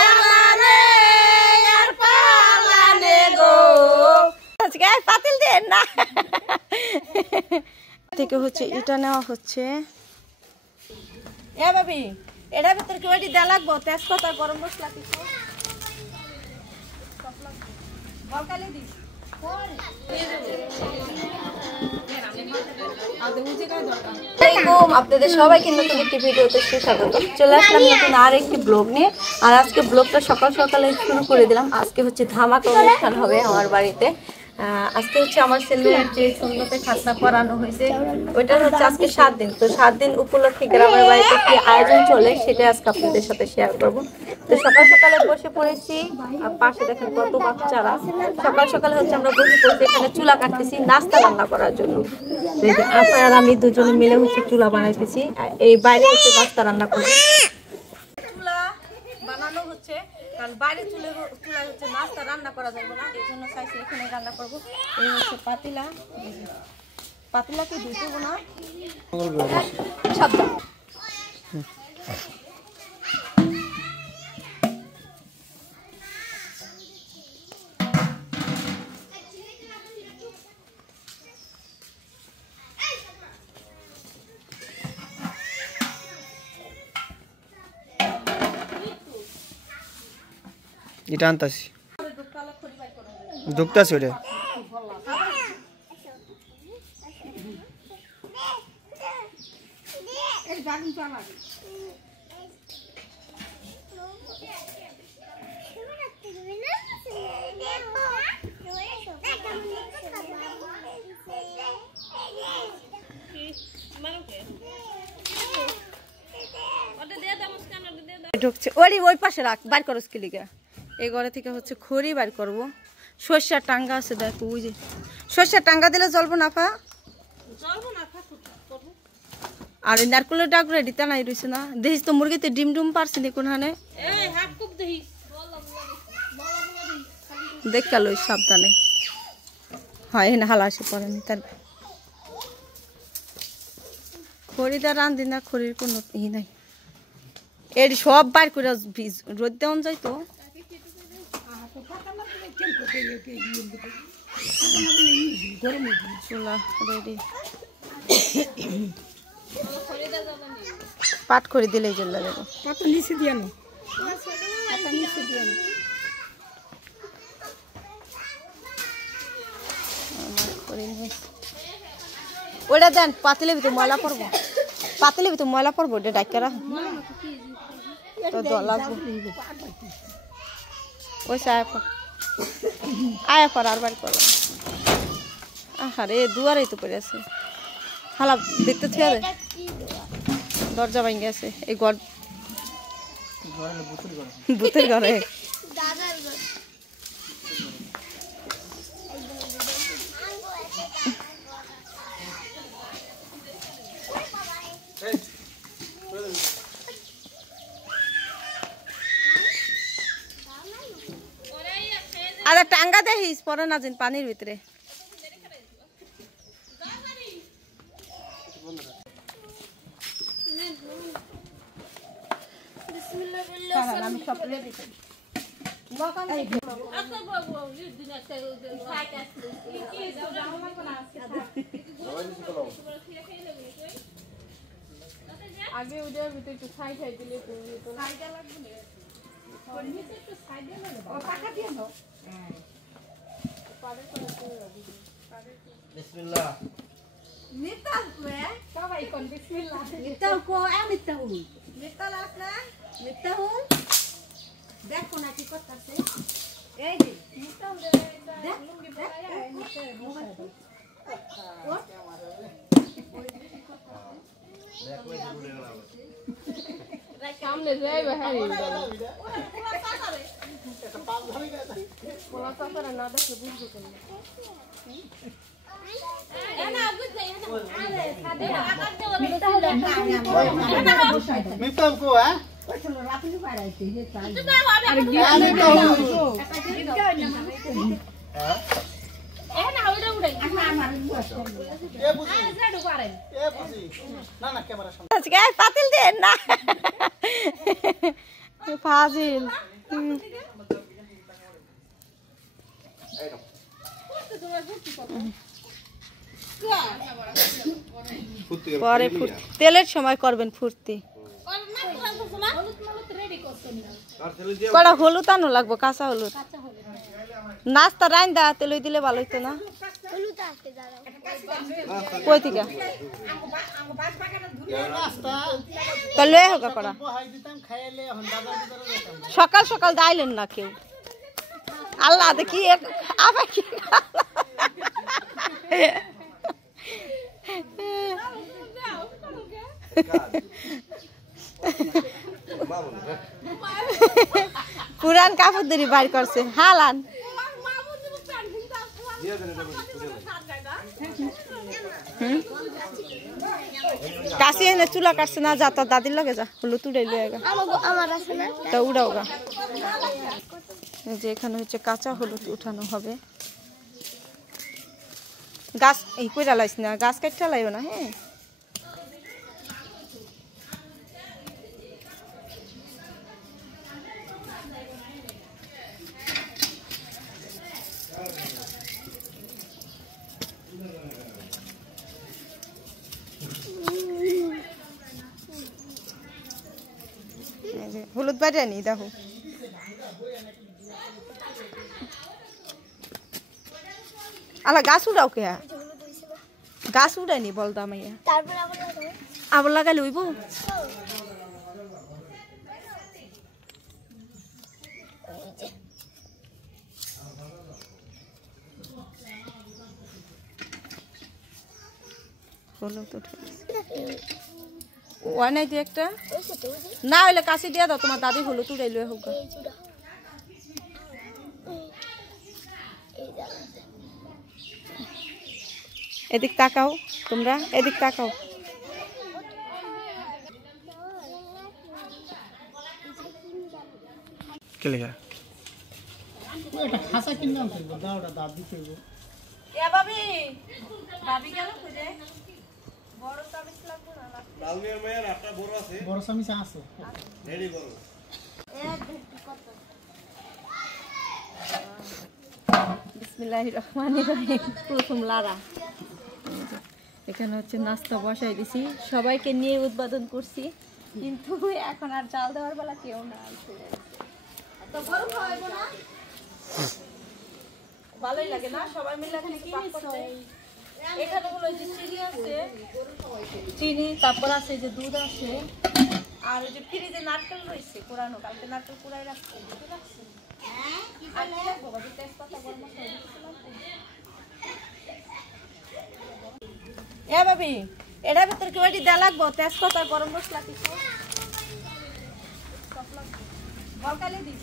আমারে আর পালানে গো আজকে পাতিল দেন না থেকে হচ্ছে এটা নেওয়া হচ্ছে এ ভাবি এটার ভিতর কি ওইটি দেয়া লাগবো তেজপাতা গরম মশলা কিছু বলকালি দিস আপনাদের সবাইকে নতুন একটি ভিডিওতে সুস্বাগত। চলে আসলাম নতুন আর একটি ব্লগ নিয়ে। আর আজকে ব্লগটা সকাল সকালে শুরু করে দিলাম। আজকে হচ্ছে ধামাকা অনুষ্ঠান হবে আমার বাড়িতে। আজকে হচ্ছে আমার ছেলের যে সুন্দরতে খাতনা করানো হয়েছে ওইটা হচ্ছে আজকে 7 দিন। তো 7 দিন উপলক্ষে গ্রামের বাড়িতে কি আয়োজন চলে সেটা আজকে আপনাদের সাথে শেয়ার করব। তো সকাল সকালে বসে পড়েছি, আর পাশে দেখেন কত বাচ্চারা। সকাল সকালে হচ্ছে আমরা বসে পড়েছি এখানে চুলা কাটতেছি নাস্তা রান্না করার জন্য। আপা আর আমি দুজনে মিলে হচ্ছে চুলা বানাইতেছি, এই বাইরে হচ্ছে নাস্তা রান্না করবো। চুলা বানানো হচ্ছে কারণ বাইরে চুলায় হচ্ছে নাস্তা রান্না করা যাবে না, এই জন্য চাইছি এখানে রান্না করবো। এই হচ্ছে পাতিলা, পাতিলাকে ধুতে না শব্দ এটা আনতাছি ঢুকতাছি ওটা ঢুকছে ওই ওই পাশে রাখ, বাইর করো স্কিলিকে। এই ঘরে থেকে হচ্ছে খড়ি বাইর করবো। সর্ষার টাঙ্গা আছে দেখো, ওই যে সর্ষার টাঙ্গা দিলে জ্বলবো না পা, আর ওই নারকেলের ডাক রেডি তা নাই রয়েছে না। দেখিস তো মুরগিতে ডিম ডুম পারছি নি কোনখানে, দেখ গেল সাবধানে। হয় এখানে হালা আসে পড়েনি তার খড়িটা রান্ধি না, খড়ির কোনো ই নাই। এর সব বার করে রোদ দেওয়া যায় তো। চুলা রেডি, পাট করে দিলেই জ্বলে যাবো। ওটা দেন পাতিলে ভিতরে ময়লা পড়বো, পাতিলে ভিতরে ময়লা পড়বো, ওটা ডাক্তারা তো লাগবো। ওই আয়া পর আর বার করো। আরে দুয়ারেই তো পড়ে আছে, হালা দেখতে থিয়া দে, দরজা ভাঙে গেছে। এই ঘর ভূতের ঘরে আরে টাঙ্গা দেখিস পরে না যেন পানির ভিতরে। আগে ওদের ভিতরে একটু ছাই খাই দিলে ছাইটা লাগবে না, একটু ছাই দিয়ে ও টাকা দিয়ে দাও। বিসমিল্লাহ নিতাল কো সবাই কোন বিসমিল্লাহ নিতাল কো নিতাল নিতাল আসনা নিতাল দেখো না কি করতেছে। এই যে নিতাল দেখ লুঙ্গি পরায়া নিতে মোবাইল ও সামনে যাই বাহারি পোলা চাচারে না দেখলে বুঝবো কেন। পাতিল দেন না ফাজিল পরে তেলের সময় করবেন ফুর্তি কড়া হলুদ আনো লাগবো কাঁচা হলুদ নাস্তা রাইন দা তেল দিলে ভালো হইতো না কই থেকে তাহলে হোক কড়া সকাল সকাল দাইলেন না কেউ আল্লাহ দেখি আবার কি পুরান কাপড় ধরি বাইর করছে হালান কাশি এনে চুলা কাটছে না যা তোর দাদির লগে যা হলুদ উড়াই লয়ে গা তা উড়াও গা যে এখানে হচ্ছে কাঁচা হলুদ উঠানো হবে গাছ এই কইরা লাইছ না গাছ কাটটা লাইও না হ্যাঁ হলুদ বাইরে নি দেখো আলা গাছ উড়াও কে গাছ উড়াইনি বলদা মাইয়া আবার লাগাইলে হইব হলুদ উঠে ওয়া নাই একটা না হইলে কাশি দিয়া দাও তোমার দাদি হলুদ উড়াইলে হোক এদিক তাকাও তোমরা এদিক তাকাও কে লেখা এটা খাসা কিনলাম তো দাওটা দাব দিতে গো এ ভাবি ভাবি গেল খুঁজে বড় সামিস লাগবে না লালমিয়ার মায়ের একটা বড় আছে বড় সামিস আছে রেডি বড় বিসমিল্লাহির রহমানির রহিম প্রথম লারা এখানে হচ্ছে নাস্তা বসাই দিছি সবাইকে নিয়ে উদ্বোধন করছি কিন্তু এখন আর চাল দেওয়ার বেলা কেউ না তো গরম খাওয়াবো না ভালোই লাগে না সবাই মিলে এখানে কি করতে এখানে হলো যে চিনি আছে চিনি তারপর আছে যে দুধ আছে আর যে ফ্রিজে নারকেল রয়েছে কোরানো কালকে নারকেল কুড়াই রাখছি এ ভাবি এটার ভিতরে কি ওইটি দেওয়া লাগবো তেজপাতা গরম মশলা কিছু বলকালে দিস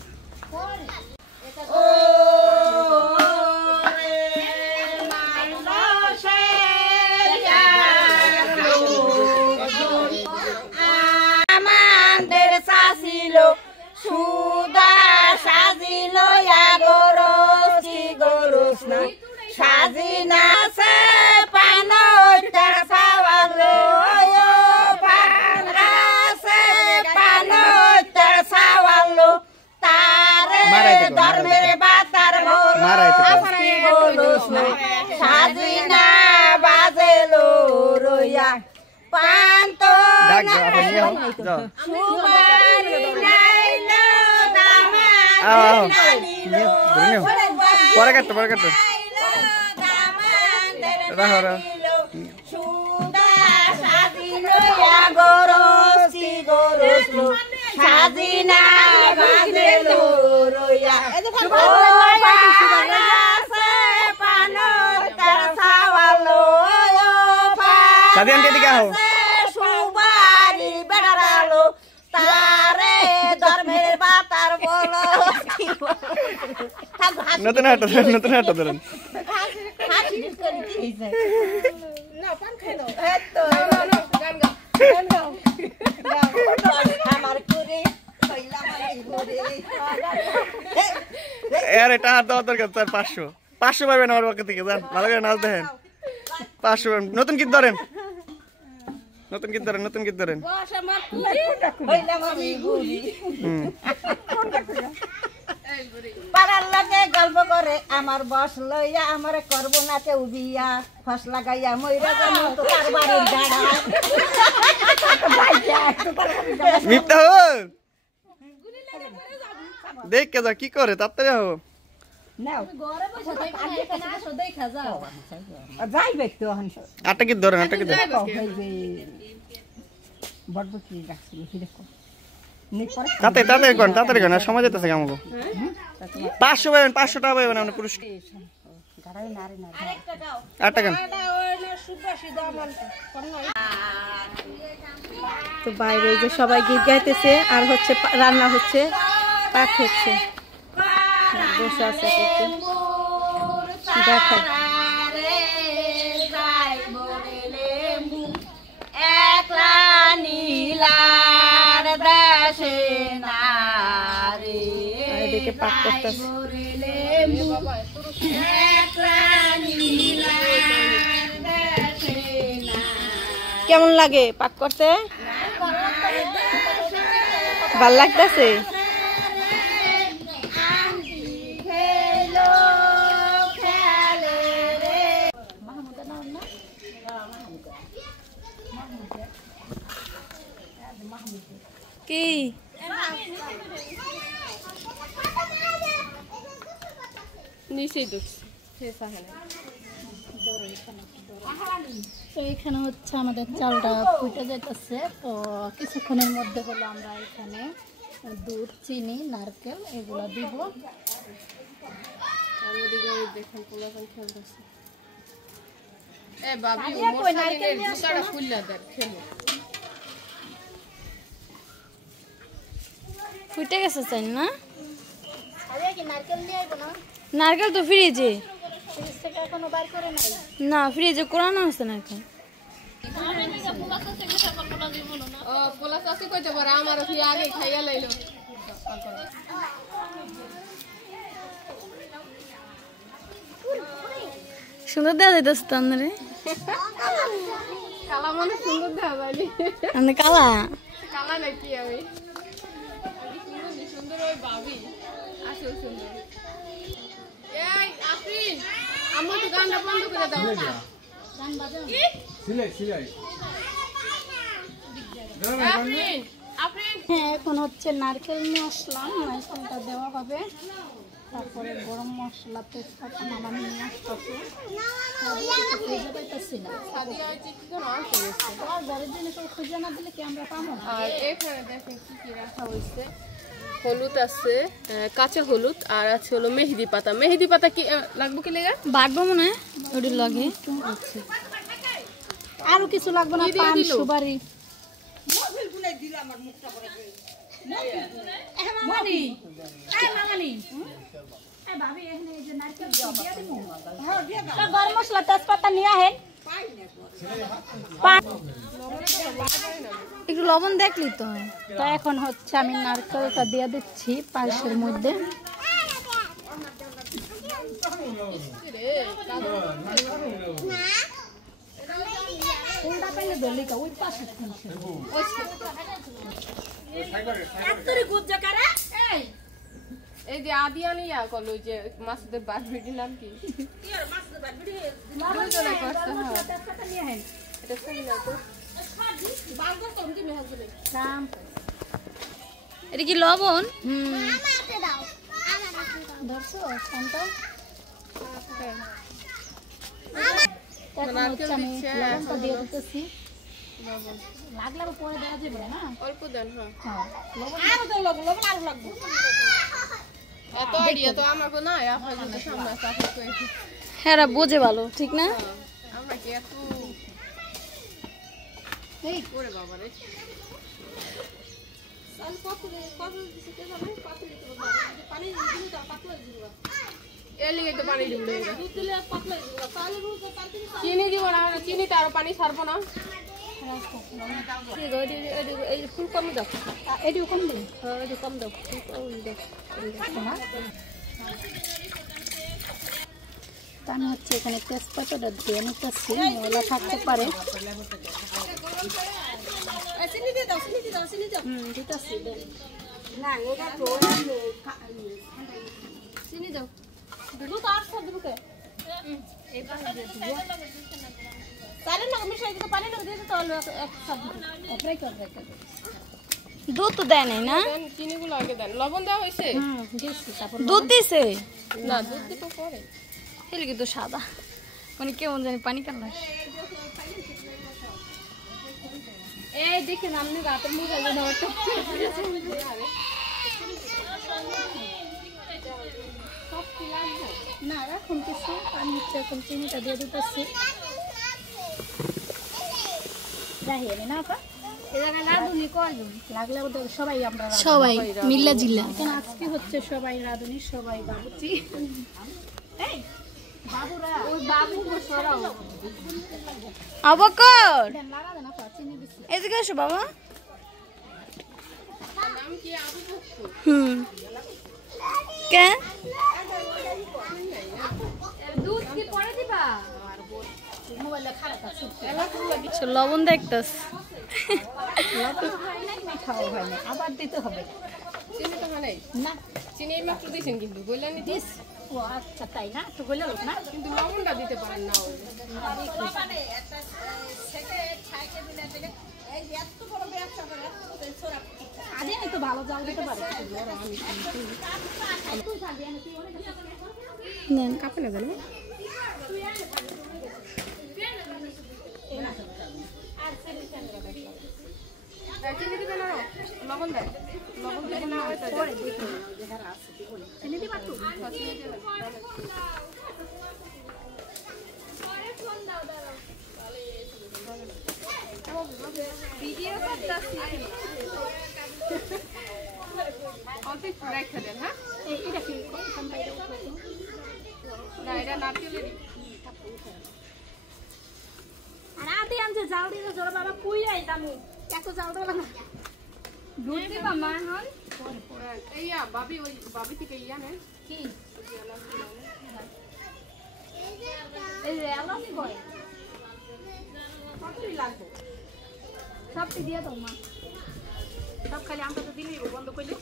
আমাদের চাষিল সুদা সাজিল গরস না সাজিনা সে পানো সাওয়ালো পানরাসে পানো সাওয়ালো তারে ধর্মের বাতার গরস না সাজিনা বাজেলো রইয়া পান্ত সুবারি নাইলো পরে কাটতো সাজিনা বাজেলো রইয়া সাদিয়ান দিকে আও সুবারি বেড়ালো তারে ধর্মের বাতার বলো নতুন হাঁটা ধরেন এটা হাত দেওয়ার দরকার স্যার 500 পাবেন আমার পক্ষ থেকে যান ভালো করে নাচ দেখেন 500 নতুন কি ধরেন নতুন গীত ধরেন, নতুন গীত ধরেন। পাড়ার লাগে গল্প করে আমার বস লইয়া আমার করবো না কেউ বিয়া ফস লাগাইয়া মইরা যাবো তোমার বাড়ির গাড়া। মিফতাহুল দেখ কে যা কি করে তাড়াতাড়ি হো। যাইবে তো আটটা গীত ধরেন, আটটা গীত ধরেন। বটবটি রাখছিল তাড়াতাড়ি তাড়াতাড়ি করেন, তাড়াতাড়ি করেন, আর সময় যেতেছে আমাকে। 500 পাবেন, 500 টাকা পাবেন আপনি পুরস্কার। 8 টাকা তো বাইরে যে সবাই গীত গাইতেছে আর হচ্ছে রান্না হচ্ছে, পাক হচ্ছে, বসে আছে দেখা। এদিকে পাক করতেছে। কেমন লাগে পাক করতে? ভাল লাগতেছে? কি তো এখানে হচ্ছে আমাদের চালটা ফুটে যেতেছে। তো কিছুক্ষণের মধ্যে হলো আমরা এখানে দুধ, চিনি, নারকেল এগুলো দিব। ফুটে গেছে চাই না? নারকেল নিয়ে আইবো না? নারকেল তো ফ্রিজে। ফ্রিজ থেকে এখনো বার করে নাই। না ফ্রিজে কোরানো আছে নারকেল। সুন্দর দেওয়া যাইতেছে তো আপনারে। কালা মানে সুন্দর দেওয়া যায়নি। আপনি কালা কালা নাকি আমি সুন্দর ওই ভাবি আসল সুন্দর। এই আফরিন আমার তো গানটা বন্ধ করে দাও। গান বাজাও সিলাই সিলাই। আফরিন আফরিন হ্যাঁ, এখন হচ্ছে নারকেল নিয়ে আসলাম, নারকেলটা দেওয়া হবে। তারপরে গরম মশলা, তেজপাতা নামানো নিয়ে আসতেছে। খুঁজে পাইতেছি না, সাদিয়া কি যেন আনতে গেছে। আর ঘরের জিনিস খুঁজে না দিলে কি আমরা পাবো না? আর এখানে দেখেন কি কি রাখা হয়েছে। হলুদ আছে, কাঁচা হলুদ, আর আছে হলো মেহেদি পাতা। মেহেদি পাতা কি লাগবে কি লেগে? বাটবো মনে হয় ওটির লগে। আরো কিছু লাগবে না? পান, সুপারি। গরম মশলা, তেজপাতা নিয়ে আহেন। একটু লবণ দেখলি তো। তো এখন হচ্ছে আমি নারকেলটা দিয়ে দিচ্ছি পায়েসের মধ্যে। এই যে আদিয়ানি ইয়া কল ওই যে মাসুদের বারবিটির নাম কি? দুজনে করছে। হ্যাঁ এটা শুনি না তো। এটা কি লবণ? ধরছো ফোনটা? এখন হচ্ছে আমি লবণটা দিয়ে দিতেছি। লাগলে পরে দেওয়া যাবে না? অল্প দেন। হ্যাঁ লাগবে। এত আইডিয়া তো আমাকে না, আপনার যদি সামনে আসে আপনি কইছি। হ্যাঁ বোঝে ভালো, ঠিক না? আমরা কি এত এই করে বাবা রে। এলিগে তো পানি দিব না। চিনি দিব না, চিনি তো আরো পানি ছাড়বো না। ফুল কম দাও, এটিও কম দিন। একটু কম দাও। আমি হচ্ছে এখানে তেজপাতাটা দিয়ে নিতেছি, ময়লা থাকতে পারে। দিতাছি দেন না এটা তো চিনি দাও দুধ আর সব দুধে তাহলে না মিশাই দিতে পারি না দিতে তো এক সব অপরাই করে দুধ তো দেয় নাই না দেন চিনিগুলো আগে দেন লবণ দেওয়া হয়েছে দিচ্ছি তারপর দুধ দিছে না দুধ দিব পরে এলে কিন্তু সাদা মানে কেমন জানি পানি কালার এই দেখেন আপনি রাতের মুখে যেন একটা না রাখুন কিছু আমি এখন চিনিটা দিয়ে দিতেছি রাহিয়ে না আপা লাগলে ওদের সবাই আমরা সবাই মিল্লা জিল্লা এখন আজকে হচ্ছে সবাই রাঁধুনি সবাই বাবুচি এই বাবুরা ওই বাবু সরাও অবকর দেন লাগা দেন আপা চিনি দিচ্ছি এদিকে আসো বাবা নাম কি আবু বকর কে দুধ কি পরে দিবা মোবাইলে খারাপ আছে আচ্ছা, লবণ দেখতাস খাওয়া হয় না আবার দিতে হবে চিনি তো হয় নাই না চিনি এই মাত্র দিয়েছেন কিন্তু বললেন দিস ও আচ্ছা তাই না তো বলে লোক না কিন্তু লবণটা দিতে পারেন না ওই আগে আমি তো ভালো জাল দিতে পারি নেন কাপে না জানো চিনি দিবে না লবণ দেয় লবণ দিবে না চিনি দিবা তো ভিডিও করতেছি অল্প একটু রেখে দেন হ্যাঁ এটা কি না এটা নারকেলের আর আদি আনছে জাল দিয়ে জোর বাবা পুই আই দামু এত জাল দেব না দুধ দিবা মা হন এইয়া বাবি ওই বাবি থেকে ইয়া নেন কি এই যে এলাচি করে কতই লাগবে সবটি দিয়ে দাও মা সব খালি আমরা তো দিলেই বন্ধ করলে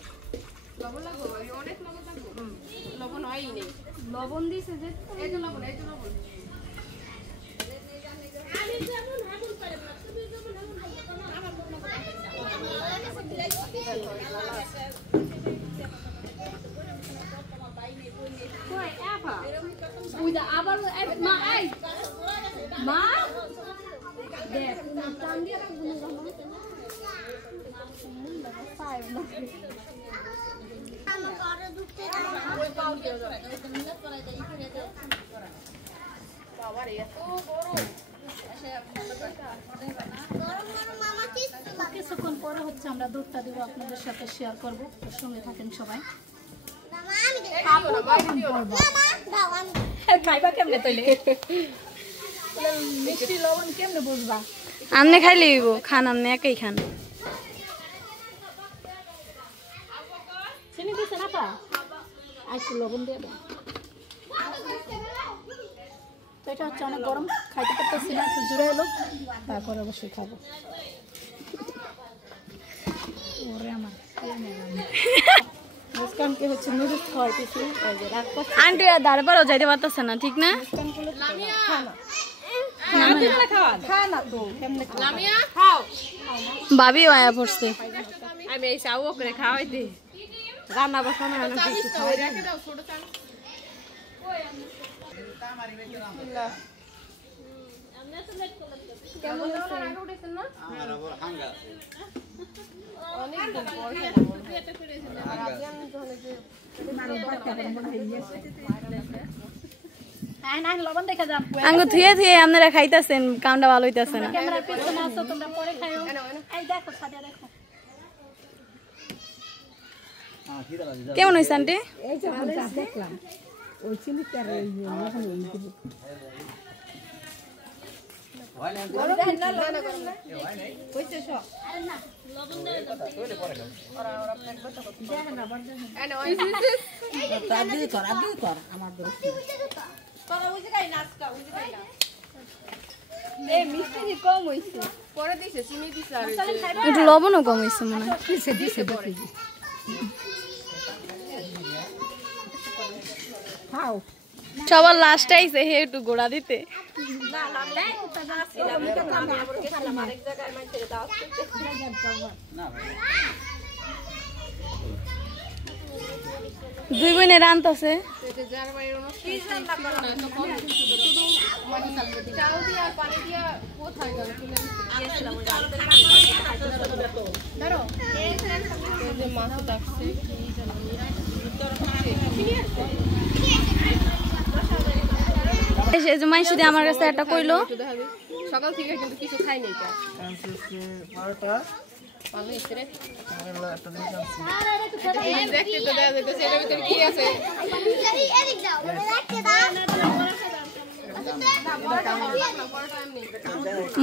লবণ লাগবে অনেক লবণ লাগবে লবণ হয়ই নেই লবণ দিছে যে এই তো লবণ এই তো লবণ কই আপা ওই দা আবার মা এই মা দেখ টান দিয়ে কিছুক্ষণ পরে হচ্ছে আমরা দুধটা দিব আপনাদের সাথে শেয়ার করবো সঙ্গে থাকেন সবাই খাইবা কেমনে তৈলে মিষ্টি লবণ কেমনে বুঝবা আমনে খাইলে হইব খান আমনে একাই খান চিনি দিছে না পা আইসি লবণ দিয়ে দাও তো এটা হচ্ছে অনেক গরম খাইতে পারতেছি না একটু জুড়ে এলো তারপর অবশ্যই খাবো ওরে আমার মুস্কানকে হচ্ছে নুডলস খাওয়াইতেছি এই যে রাগ করছে আন্টি দাঁড় পারও যাইতে পারতেছে না ঠিক না খা না তো কেমনে লামিয়া খাও ভাবিও আয়া পড়ছে আমি এই চাও করে খাওয়াই দে রান্না বসানো চাবিস তো ওই রেখে দাও ছোট চাল কেমন আগে উঠেছেন না অনেক দিন পর না লবণ দেখে যান আঙ্গু থুয়ে থুয়ে আপনারা খাইতাছেন কামটা ভালো হইতাছে না ক্যামেরার পেছনে আছো তোমরা পরে খাইও এই দেখো সাদিয়া দেখো কেমন হইছে আন্টি এই যে যা দেখলাম ওই চিনিটা এই মিষ্টি কি কম হইছে পরে দিছে চিনি দিছে আর একটু লবণও কম হয়েছে মনে হয় খাও সবার লাস্ট আইছে হে একটু গোড়া দিতে দুই বোনে রান্তাছে যার বাড়ির অনুষ্ঠান তখন শুধু মানে চাল দিয়ে আর পানি দিয়ে কোথায় গেল তুলে ধরো এই যে মাছ ডাকছে এই যে মাইশু দিয়ে আমার কাছে একটা কইলো সকাল থেকে কিন্তু কিছু খাই নাই তা বারোটা ভালো হইছে রে একটা জিনিস আনছি। দেখতে তো দেখা যাইতেছে এর ভিতরে কি আছে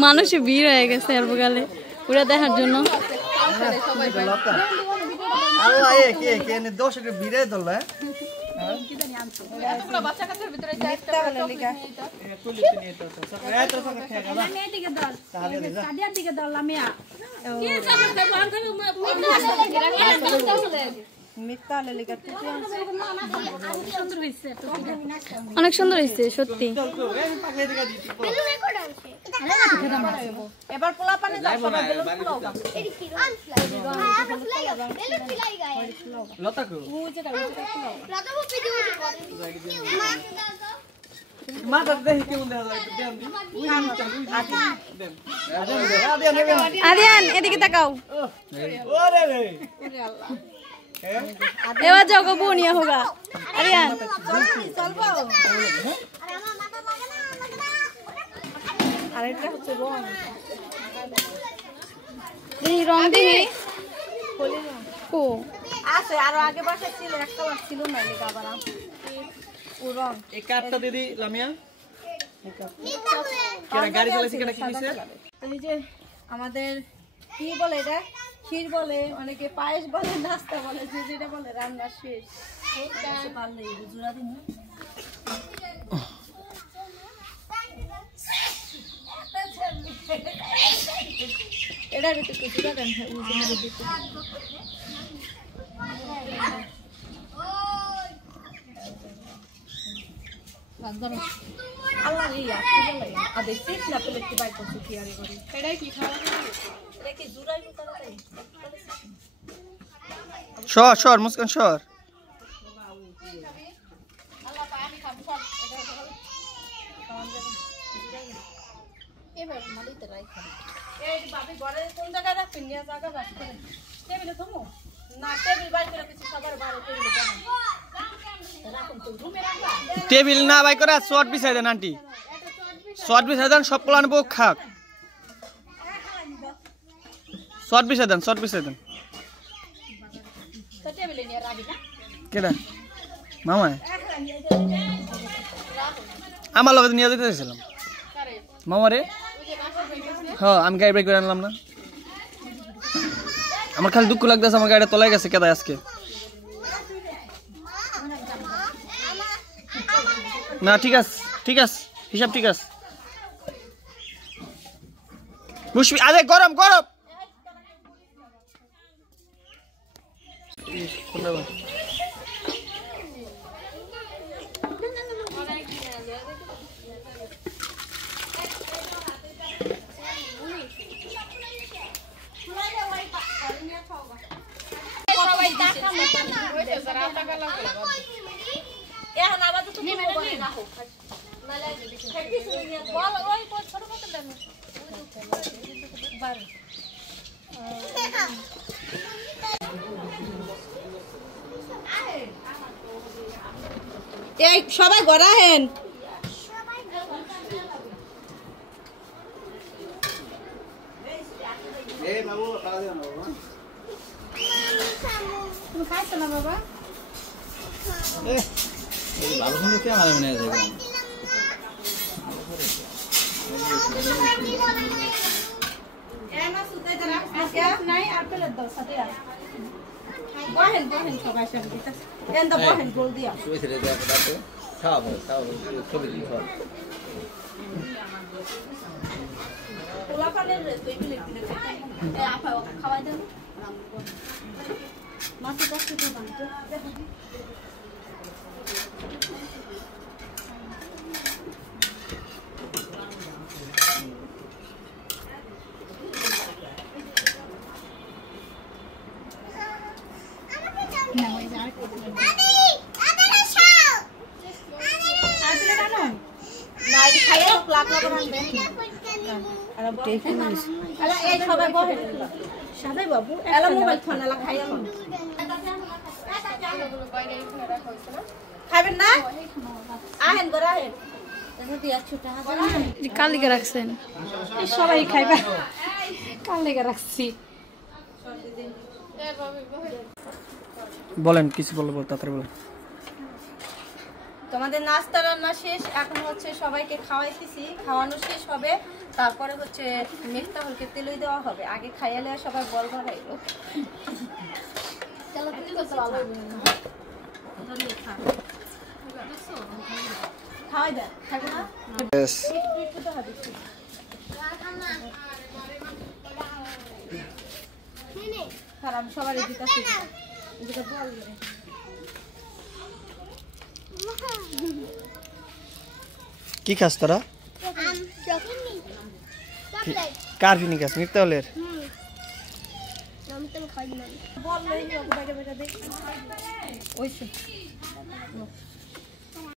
মানুষে ভিড় হয়ে গেছে আর বগালে পুরা দেখার জন্য আরো আয়ে কে কে নে 10 এর ভিড়ে দল হ্যাঁ এতগুলো বাচ্চা কাচ্চার ভিতরে যাইতে বলে লিগা কাডিয়ার দিকে দল লামিয়া অনেক সুন্দর হয়েছে সত্যি এবার পোলা পানি দাও সবাই লতা কো মাথা দেখি কেমন দেখা যায় দেন আরিয়ান এদিকে তাকাও ওরে রে এবার যাও গো বুনিয়া হোগা আরিয়ান আরেকটা হচ্ছে রং দেখি রং দেখি ও আছে আরো আগে বাসা ছিল এক কালার ছিল না লেখা আবার ও রং এই কার্ডটা দিদি লামিয়া কেন গাড়ি চালাইছি কেন কি কইছে এই যে আমাদের কি বলে এটা ক্ষীর বলে অনেকে পায়েস বলে নাস্তা বলে যে যেটা বলে রান্না শেষ পারলে জোড়া দিন এটার ভিতরে একটু জোড়া দেন আল্লাহ ইয়া কি বলে আদে সিট না পেলে কি বাই করতে কি আরে করি এটাই কি খাওয়া এটা কি জোড়াই তাড়াতাড়ি সর মুস্কান সর এবার মালিতে রাখা এই বাবি ঘরে কোন জায়গায় রাখবেন নিয়ে জায়গা বাস করে টেবিলে থমো না টেবিল বাইরে করে কিছু সবার বাইরে টেবিলে বসে রাখুন তো রুমে রাখবা টেবিল না বাই করে শর্ট বিছাই দেন আন্টি শর্ট বিছাই দেন সব প্লান বউ খাক শর্ট বিছাই দেন তো টেবিলে নিয়ে রাখি না কেডা মামা আমার লগে নিয়ে যেতে চাইছিলাম মামা রে হ্যাঁ আমি গাড়ি বাইক করে আনলাম না আমার খালি দুঃখ লাগতেছে আমার গাড়িটা তলায় গেছে কেদায় আজকে না ঠিক আছে হিসাব ঠিক আছে বুঝবি আরে গরম এখন আবার তো তুমি বলে রাখো নালে বল ওই ছোট ছোট দেন বার এই সবাই গড়াহেন এই বাবু খাওয়া দাও না বাবা তুমি খাইছো না বাবা এই ভালো সুন্দর কে আমার মনে আছে নাই আর পেলে দাও সাথে আর বহেন সবাই সাথে দিতাছে এন্ড বহেন গোল দিয়া শুয়ে ছেড়ে দেওয়া দাঁড়াতে খাওয়াবো ছবি দিই গোলাপানের দুই প্লেট দিলে আপা খাওয়াই দেন মাছের কাছে তো বানতো খাবেন না আহেন করে আহেন কাল লেগে রাখছেন সবাই খাইবা কাল লেগে রাখছি বলেন কিছু বলবো তাড়াতাড়ি বলেন। তোমাদের নাস্তা রান্না শেষ, এখন হচ্ছে সবাইকে খাওয়াইতেছি, খাওয়ানো শেষ হবে, তারপরে হচ্ছে মিফতাহুলকে তেলই দেওয়া হবে। আগে খাইয়ালে সবাই বল বাড়াইলো খাওয়াই দেন খাবে না খারাপ সবারই দিতেছি কি খাস তোরা? কার কিনি খাস? মিফতাহুলের? বল